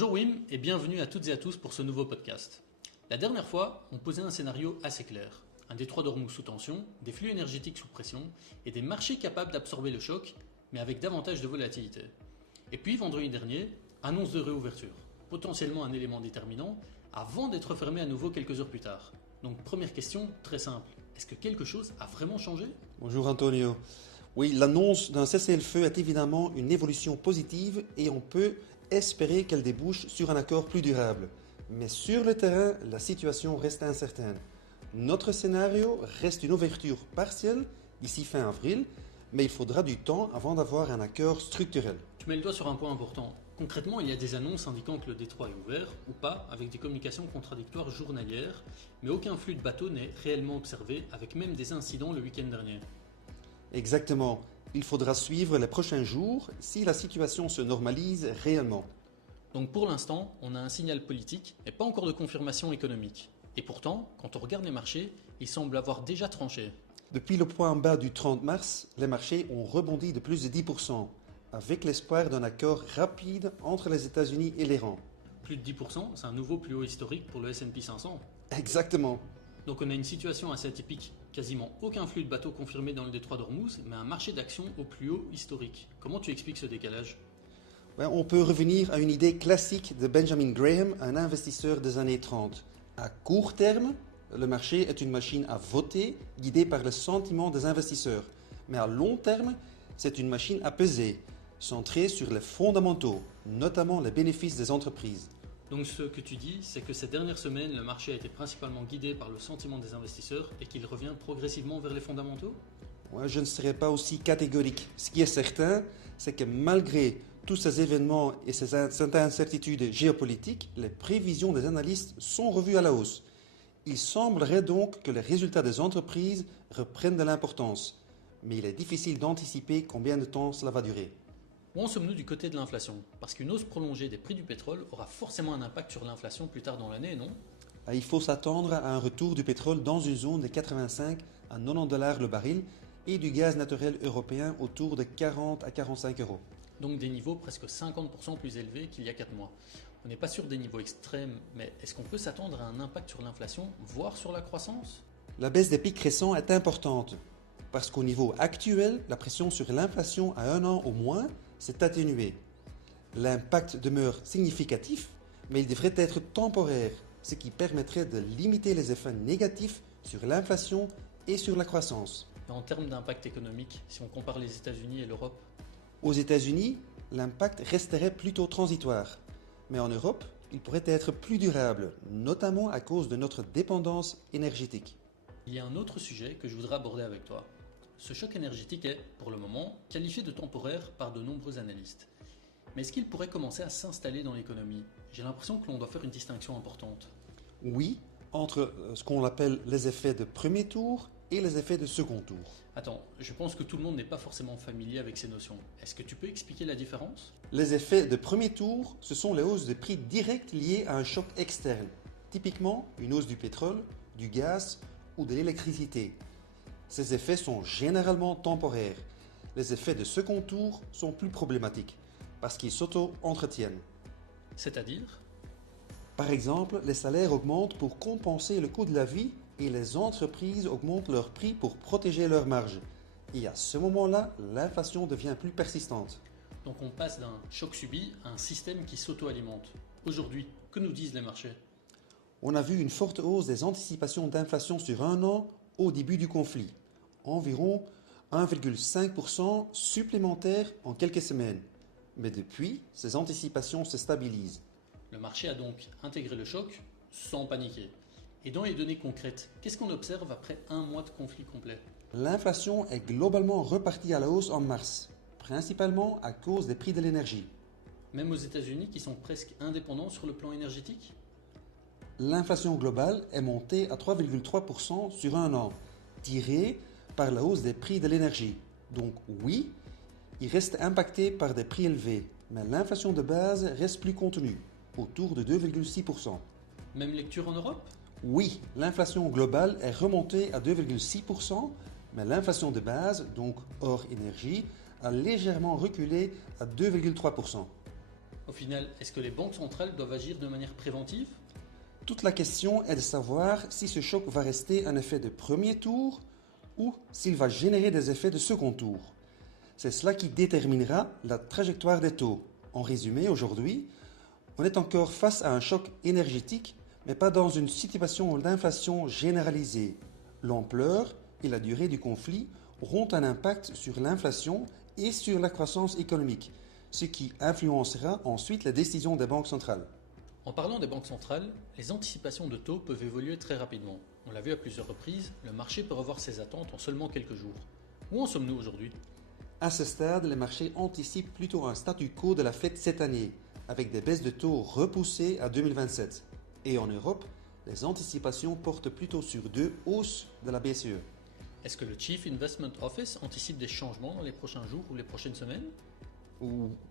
Bonjour Wim et bienvenue à toutes et à tous pour ce nouveau podcast. La dernière fois, on posait un scénario assez clair. Un détroit d'Ormuz sous tension, des flux énergétiques sous pression et des marchés capables d'absorber le choc, mais avec davantage de volatilité. Et puis vendredi dernier, annonce de réouverture, potentiellement un élément déterminant, avant d'être fermé à nouveau quelques heures plus tard. Donc première question, très simple, est-ce que quelque chose a vraiment changé ? Bonjour Antonio. Oui, l'annonce d'un cessez-le-feu est évidemment une évolution positive et on peut espérer qu'elle débouche sur un accord plus durable. Mais sur le terrain, la situation reste incertaine. Notre scénario reste une ouverture partielle d'ici fin avril, mais il faudra du temps avant d'avoir un accord structurel. Tu mets le doigt sur un point important. Concrètement, il y a des annonces indiquant que le détroit est ouvert ou pas, avec des communications contradictoires journalières, mais aucun flux de bateaux n'est réellement observé, avec même des incidents le week-end dernier. Exactement. Il faudra suivre les prochains jours si la situation se normalise réellement. Donc pour l'instant, on a un signal politique, mais pas encore de confirmation économique. Et pourtant, quand on regarde les marchés, ils semblent avoir déjà tranché. Depuis le point bas du 30 mars, les marchés ont rebondi de plus de 10%, avec l'espoir d'un accord rapide entre les États-Unis et l'Iran. Plus de 10%, c'est un nouveau plus haut historique pour le S&P 500. Exactement. Donc on a une situation assez atypique. Quasiment aucun flux de bateaux confirmé dans le détroit d'Ormuz, mais un marché d'action au plus haut historique. Comment tu expliques ce décalage ? On peut revenir à une idée classique de Benjamin Graham, un investisseur des années 30. À court terme, le marché est une machine à voter, guidée par le sentiment des investisseurs. Mais à long terme, c'est une machine à peser, centrée sur les fondamentaux, notamment les bénéfices des entreprises. Donc ce que tu dis, c'est que ces dernières semaines, le marché a été principalement guidé par le sentiment des investisseurs et qu'il revient progressivement vers les fondamentaux ? Je ne serais pas aussi catégorique. Ce qui est certain, c'est que malgré tous ces événements et ces incertitudes géopolitiques, les prévisions des analystes sont revues à la hausse. Il semblerait donc que les résultats des entreprises reprennent de l'importance. Mais il est difficile d'anticiper combien de temps cela va durer. Où en sommes-nous du côté de l'inflation ? Parce qu'une hausse prolongée des prix du pétrole aura forcément un impact sur l'inflation plus tard dans l'année, non ? Il faut s'attendre à un retour du pétrole dans une zone de 85 à 90 $ le baril et du gaz naturel européen autour de 40 à 45 euros. Donc des niveaux presque 50% plus élevés qu'il y a 4 mois. On n'est pas sur des niveaux extrêmes, mais est-ce qu'on peut s'attendre à un impact sur l'inflation, voire sur la croissance ? La baisse des pics récents est importante, parce qu'au niveau actuel, la pression sur l'inflation à un an au moins s'est atténuée. L'impact demeure significatif, mais il devrait être temporaire, ce qui permettrait de limiter les effets négatifs sur l'inflation et sur la croissance. Et en termes d'impact économique, si on compare les États-Unis et l'Europe ? Aux États-Unis, l'impact resterait plutôt transitoire, mais en Europe, il pourrait être plus durable, notamment à cause de notre dépendance énergétique. Il y a un autre sujet que je voudrais aborder avec toi. Ce choc énergétique est, pour le moment, qualifié de temporaire par de nombreux analystes. Mais est-ce qu'il pourrait commencer à s'installer dans l'économie ? J'ai l'impression que l'on doit faire une distinction importante. Oui, entre ce qu'on appelle les effets de premier tour et les effets de second tour. Attends, je pense que tout le monde n'est pas forcément familier avec ces notions. Est-ce que tu peux expliquer la différence ? Les effets de premier tour, ce sont les hausses de prix directes liées à un choc externe. Typiquement, une hausse du pétrole, du gaz ou de l'électricité. Ces effets sont généralement temporaires. Les effets de second tour sont plus problématiques parce qu'ils s'auto-entretiennent. C'est-à-dire ? Par exemple, les salaires augmentent pour compenser le coût de la vie et les entreprises augmentent leurs prix pour protéger leurs marges. Et à ce moment-là, l'inflation devient plus persistante. Donc on passe d'un choc subi à un système qui s'auto-alimente. Aujourd'hui, que nous disent les marchés ? On a vu une forte hausse des anticipations d'inflation sur un an au début du conflit. Environ 1,5% supplémentaire en quelques semaines. Mais depuis, ces anticipations se stabilisent. Le marché a donc intégré le choc sans paniquer. Et dans les données concrètes, qu'est-ce qu'on observe après un mois de conflit complet ? L'inflation est globalement repartie à la hausse en mars, principalement à cause des prix de l'énergie. Même aux États-Unis qui sont presque indépendants sur le plan énergétique ? L'inflation globale est montée à 3,3% sur un an, tirée par la hausse des prix de l'énergie. Donc oui, il reste impacté par des prix élevés, mais l'inflation de base reste plus contenue, autour de 2,6%. Même lecture en Europe ? Oui, l'inflation globale est remontée à 2,6%, mais l'inflation de base, donc hors énergie, a légèrement reculé à 2,3%. Au final, est-ce que les banques centrales doivent agir de manière préventive? Toute la question est de savoir si ce choc va rester un effet de premier tour ou s'il va générer des effets de second tour. C'est cela qui déterminera la trajectoire des taux. En résumé, aujourd'hui, on est encore face à un choc énergétique, mais pas dans une situation d'inflation généralisée. L'ampleur et la durée du conflit auront un impact sur l'inflation et sur la croissance économique, ce qui influencera ensuite les décisions des banques centrales. En parlant des banques centrales, les anticipations de taux peuvent évoluer très rapidement. On l'a vu à plusieurs reprises, le marché peut revoir ses attentes en seulement quelques jours. Où en sommes-nous aujourd'hui? À ce stade, les marchés anticipent plutôt un statu quo de la Fed cette année, avec des baisses de taux repoussées à 2027. Et en Europe, les anticipations portent plutôt sur 2 hausses de la BCE. Est-ce que le Chief Investment Office anticipe des changements dans les prochains jours ou les prochaines semaines?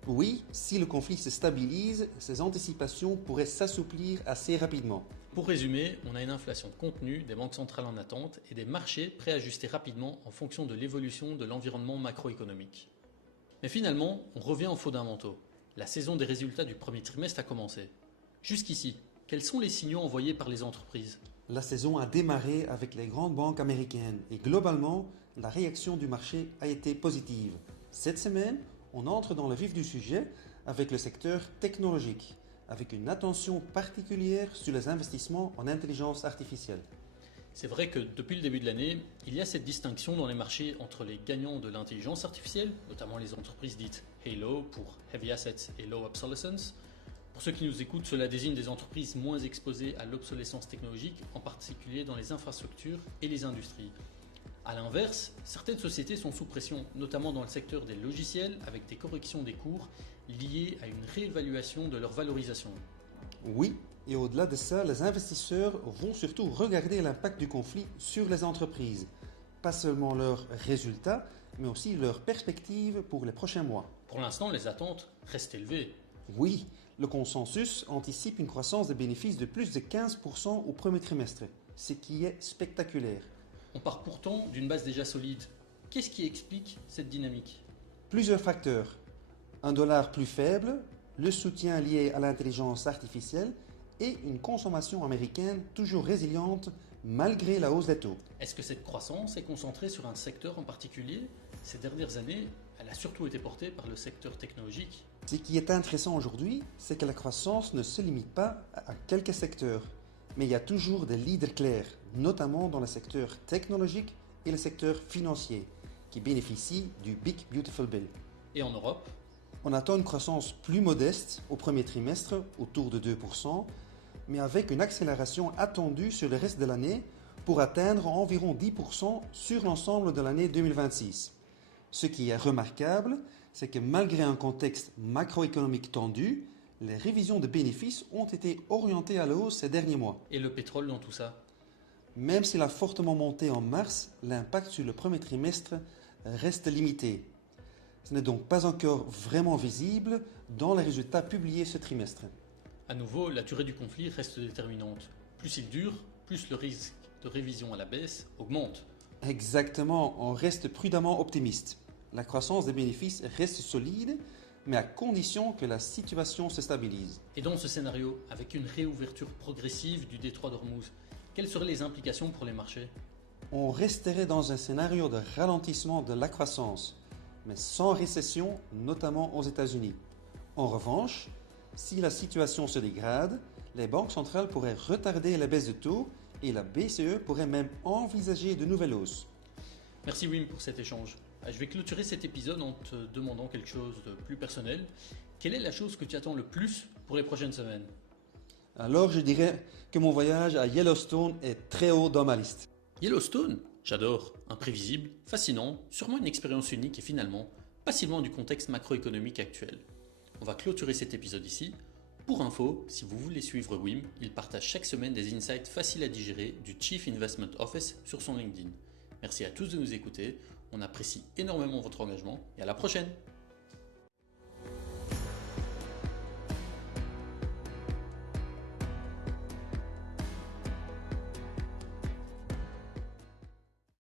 Oui, si le conflit se stabilise, ces anticipations pourraient s'assouplir assez rapidement. Pour résumer, on a une inflation contenue, des banques centrales en attente et des marchés prêts à ajuster rapidement en fonction de l'évolution de l'environnement macroéconomique. Mais finalement, on revient aux fondamentaux. La saison des résultats du premier trimestre a commencé. Jusqu'ici, quels sont les signaux envoyés par les entreprises? La saison a démarré avec les grandes banques américaines et globalement, la réaction du marché a été positive. Cette semaine, on entre dans le vif du sujet avec le secteur technologique, avec une attention particulière sur les investissements en intelligence artificielle. C'est vrai que depuis le début de l'année, il y a cette distinction dans les marchés entre les gagnants de l'intelligence artificielle, notamment les entreprises dites Halo pour Heavy Assets et Low Obsolescence. Pour ceux qui nous écoutent, cela désigne des entreprises moins exposées à l'obsolescence technologique, en particulier dans les infrastructures et les industries. A l'inverse, certaines sociétés sont sous pression, notamment dans le secteur des logiciels, avec des corrections des cours liées à une réévaluation de leur valorisation. Oui, et au-delà de ça, les investisseurs vont surtout regarder l'impact du conflit sur les entreprises. Pas seulement leurs résultats, mais aussi leurs perspectives pour les prochains mois. Pour l'instant, les attentes restent élevées. Oui, le consensus anticipe une croissance des bénéfices de plus de 15% au premier trimestre, ce qui est spectaculaire. On part pourtant d'une base déjà solide. Qu'est-ce qui explique cette dynamique? Plusieurs facteurs. Un dollar plus faible, le soutien lié à l'intelligence artificielle et une consommation américaine toujours résiliente malgré la hausse des taux. Est-ce que cette croissance est concentrée sur un secteur en particulier? Ces dernières années, elle a surtout été portée par le secteur technologique. Ce qui est intéressant aujourd'hui, c'est que la croissance ne se limite pas à quelques secteurs, mais il y a toujours des leaders clairs, notamment dans le secteur technologique et le secteur financier, qui bénéficient du Big Beautiful Bill. Et en Europe? On attend une croissance plus modeste au premier trimestre, autour de 2%, mais avec une accélération attendue sur le reste de l'année pour atteindre environ 10% sur l'ensemble de l'année 2026. Ce qui est remarquable, c'est que malgré un contexte macroéconomique tendu, les révisions de bénéfices ont été orientées à la hausse ces derniers mois. Et le pétrole dans tout ça? Même s'il a fortement monté en mars, l'impact sur le premier trimestre reste limité. Ce n'est donc pas encore vraiment visible dans les résultats publiés ce trimestre. À nouveau, la durée du conflit reste déterminante. Plus il dure, plus le risque de révision à la baisse augmente. Exactement, on reste prudemment optimiste. La croissance des bénéfices reste solide, mais à condition que la situation se stabilise. Et dans ce scénario, avec une réouverture progressive du détroit d'Ormuz, quelles seraient les implications pour les marchés? On resterait dans un scénario de ralentissement de la croissance, mais sans récession, notamment aux États-Unis. En revanche, si la situation se dégrade, les banques centrales pourraient retarder la baisse de taux et la BCE pourrait même envisager de nouvelles hausses. Merci Wim pour cet échange. Je vais clôturer cet épisode en te demandant quelque chose de plus personnel. Quelle est la chose que tu attends le plus pour les prochaines semaines? Alors je dirais que mon voyage à Yellowstone est très haut dans ma liste. Yellowstone? J'adore. Imprévisible, fascinant, sûrement une expérience unique et finalement pas si loin du contexte macroéconomique actuel. On va clôturer cet épisode ici. Pour info, si vous voulez suivre Wim, il partage chaque semaine des insights faciles à digérer du Chief Investment Office sur son LinkedIn. Merci à tous de nous écouter, on apprécie énormément votre engagement et à la prochaine!